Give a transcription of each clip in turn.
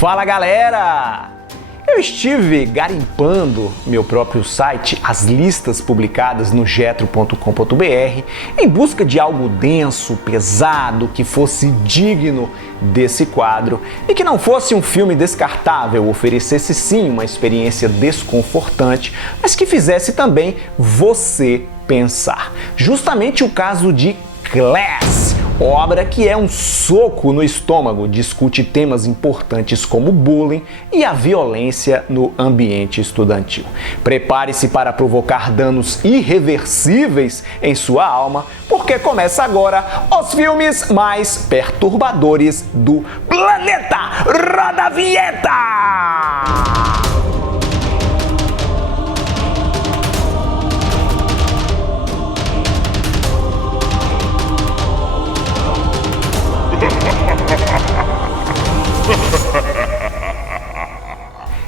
Fala galera! Eu estive garimpando meu próprio site, as listas publicadas no jetro.com.br, em busca de algo denso, pesado, que fosse digno desse quadro e que não fosse um filme descartável, oferecesse sim uma experiência desconfortante, mas que fizesse também você pensar. Justamente o caso de Class, obra que é um soco no estômago, discute temas importantes como bullying e a violência no ambiente estudantil. Prepare-se para provocar danos irreversíveis em sua alma, porque começa agora os filmes mais perturbadores do planeta. Roda a vinheta!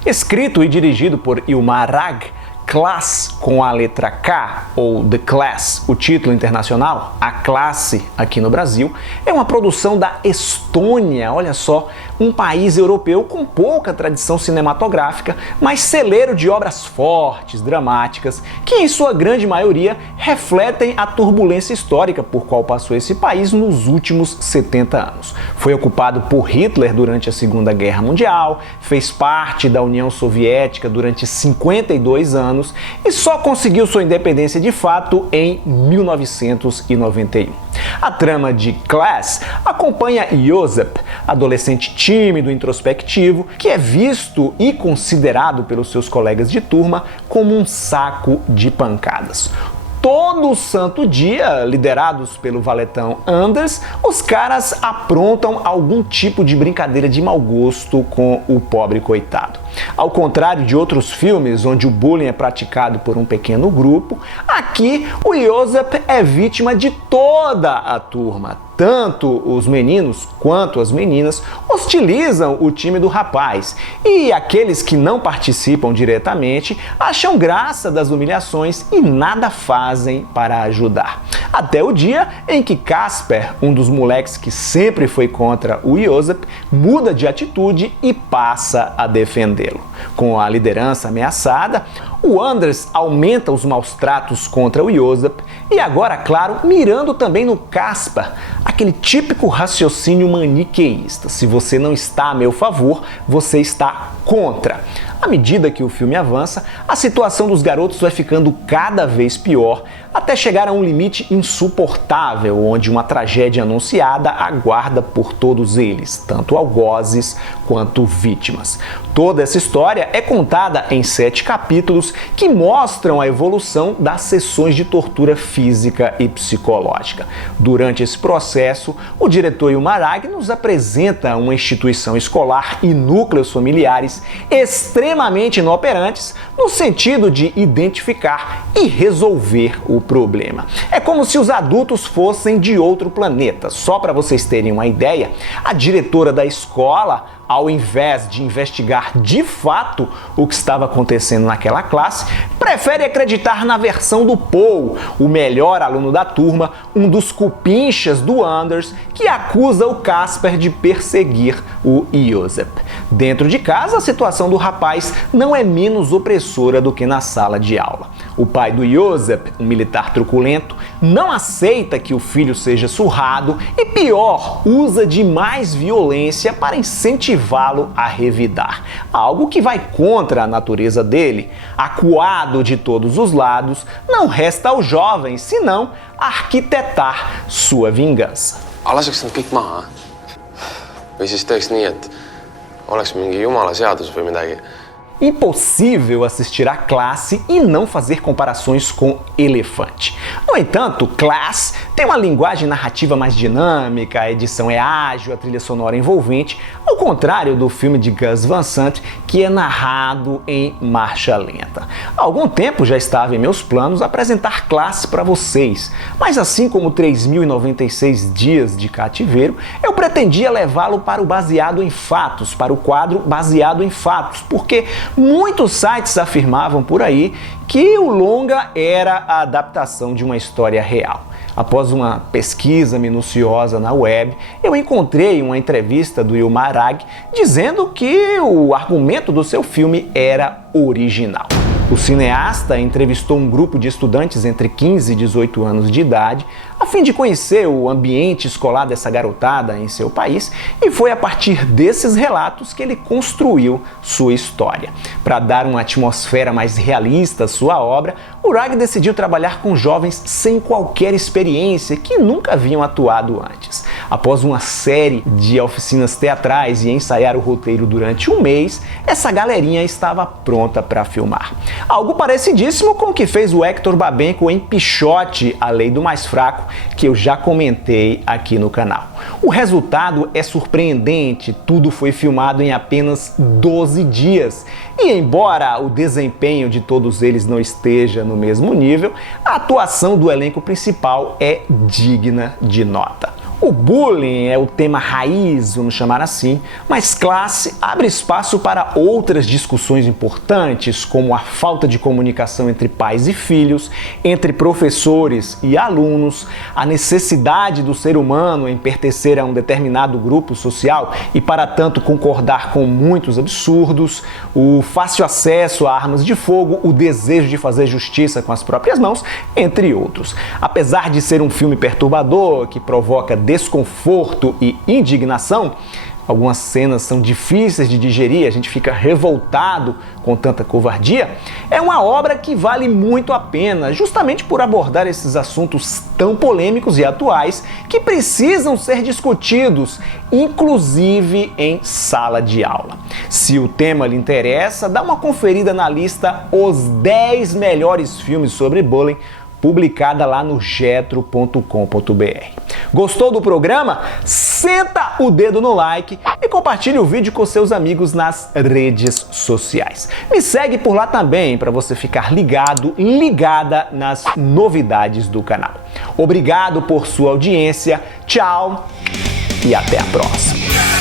Escrito e dirigido por Ilmar Rag, Class com a letra K, ou The Class, o título internacional, A Classe aqui no Brasil, é uma produção da Estônia, olha só, um país europeu com pouca tradição cinematográfica, mas celeiro de obras fortes, dramáticas, que em sua grande maioria refletem a turbulência histórica por qual passou esse país nos últimos 70 anos. Foi ocupado por Hitler durante a Segunda Guerra Mundial, fez parte da União Soviética durante 52 anos e só conseguiu sua independência de fato em 1991. A trama de Class acompanha Josep, adolescente tímido, introspectivo, que é visto e considerado pelos seus colegas de turma como um saco de pancadas. Todo santo dia, liderados pelo valetão Anders, os caras aprontam algum tipo de brincadeira de mau gosto com o pobre coitado. Ao contrário de outros filmes onde o bullying é praticado por um pequeno grupo, aqui o Josep é vítima de toda a turma. Tanto os meninos quanto as meninas hostilizam o time do rapaz e aqueles que não participam diretamente acham graça das humilhações e nada fazem para ajudar. Até o dia em que Casper, um dos moleques que sempre foi contra o Josep, muda de atitude e passa a defendê-lo. Com a liderança ameaçada, o Anders aumenta os maus tratos contra o Josep e agora, claro, mirando também no Casper, aquele típico raciocínio maniqueísta. Se você não está a meu favor, você está contra. À medida que o filme avança, a situação dos garotos vai ficando cada vez pior, até chegar a um limite insuportável, onde uma tragédia anunciada aguarda por todos eles, tanto algozes quanto vítimas. Toda essa história é contada em 7 capítulos que mostram a evolução das sessões de tortura física e psicológica. Durante esse processo, o diretor Ilmar Rag nos apresenta uma instituição escolar e núcleos familiares extremamente inoperantes no sentido de identificar e resolver o problema. É como se os adultos fossem de outro planeta. Só para vocês terem uma ideia, a diretora da escola, ao invés de investigar de fato o que estava acontecendo naquela classe, prefere acreditar na versão do Paul, o melhor aluno da turma, um dos cupinchas do Anders, que acusa o Casper de perseguir o Josep. Dentro de casa, a situação do rapaz não é menos opressora do que na sala de aula. O pai do Josep, um militar truculento, não aceita que o filho seja surrado e, pior, usa de mais violência para incentivá-lo a revidar, algo que vai contra a natureza dele. Acuado de todos os lados, não resta ao jovem senão arquitetar sua vingança. Laseks nad kõik maha? Või siis teeks nii, et oleks mingi jumala seadus või midagi? Impossível assistir a Classe e não fazer comparações com Elefante. No entanto, Class tem uma linguagem narrativa mais dinâmica, a edição é ágil, a trilha sonora envolvente, ao contrário do filme de Gus Van Sant, que é narrado em marcha lenta. Há algum tempo já estava em meus planos apresentar Class para vocês, mas assim como 3.096 Dias de Cativeiro, eu pretendia levá-lo para o baseado em fatos, para o quadro baseado em fatos, porque muitos sites afirmavam por aí que o longa era a adaptação de uma história real. Após uma pesquisa minuciosa na web, eu encontrei uma entrevista do Ilmar Arag dizendo que o argumento do seu filme era original. O cineasta entrevistou um grupo de estudantes entre 15 e 18 anos de idade a fim de conhecer o ambiente escolar dessa garotada em seu país, e foi a partir desses relatos que ele construiu sua história. Para dar uma atmosfera mais realista à sua obra, o Arag decidiu trabalhar com jovens sem qualquer experiência, que nunca haviam atuado antes. Após uma série de oficinas teatrais e ensaiar o roteiro durante um mês, essa galerinha estava pronta para filmar. Algo parecidíssimo com o que fez o Hector Babenco em Pichote, A Lei do Mais Fraco, que eu já comentei aqui no canal. O resultado é surpreendente, tudo foi filmado em apenas 12 dias. E embora o desempenho de todos eles não esteja no mesmo nível, a atuação do elenco principal é digna de nota. O bullying é o tema raiz, vamos chamar assim, mas Classe abre espaço para outras discussões importantes, como a falta de comunicação entre pais e filhos, entre professores e alunos, a necessidade do ser humano em pertencer a um determinado grupo social e, para tanto, concordar com muitos absurdos, o fácil acesso a armas de fogo, o desejo de fazer justiça com as próprias mãos, entre outros. Apesar de ser um filme perturbador, que provoca desconforto e indignação, algumas cenas são difíceis de digerir, a gente fica revoltado com tanta covardia, é uma obra que vale muito a pena, justamente por abordar esses assuntos tão polêmicos e atuais que precisam ser discutidos, inclusive em sala de aula. Se o tema lhe interessa, dá uma conferida na lista Os 10 Melhores Filmes sobre Bullying, publicada lá no getro.com.br. Gostou do programa? Senta o dedo no like e compartilhe o vídeo com seus amigos nas redes sociais. Me segue por lá também para você ficar ligado, ligada nas novidades do canal. Obrigado por sua audiência, tchau e até a próxima.